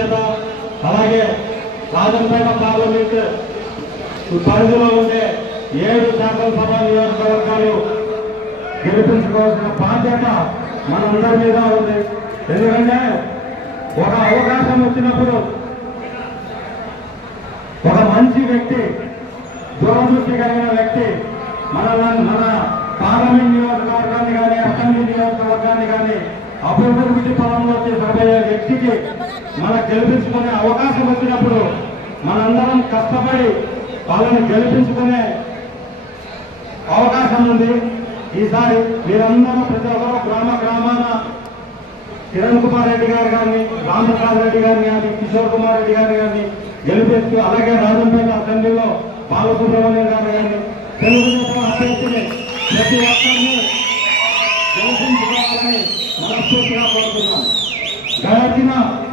బాధ్యత అలాగే రాజంపేట పార్లమెంట్ పరిధిలో ఉండే ఏడు శాసనసభ నియోజకవర్గాలు గెలిపించుకోవాల్సిన బాధ్యత మనందరి మీద ఉంది. ఎందుకంటే ఒక అవకాశం వచ్చినప్పుడు ఒక మంచి వ్యక్తి దూరదృష్టి కలిగిన వ్యక్తి మన మన పార్లమెంట్ నియోజకవర్గాన్ని కానీ అసెంబ్లీ నియోజకవర్గాన్ని కానీ అభివృద్ధి పదంలో తీసుకుపోయే వ్యక్తికి మనకు గెలిపించుకునే అవకాశం వచ్చినప్పుడు మనందరం కష్టపడి వాళ్ళని గెలిపించుకునే అవకాశం ఉంది. ఈసారి మీరందరూ ప్రతి ఒక్కరు గ్రామ గ్రామాన కిరణ్ కుమార్ రెడ్డి గారు కానీ రామప్రసాద్ రెడ్డి గారిని కానీ కిషోర్ కుమార్ రెడ్డి గారిని కానీ గెలిపిస్తూ అలాగే రాజంపేట అసెంబ్లీలో బాలసుబ్రహ్మణ్యం గారు కానీ తెలుగుదేశం అభ్యర్థిని ప్రతి ఒక్కరిని గెలిపించుకోవాలని మనస్ఫూర్తిగా కోరుతున్నాను Cardinal.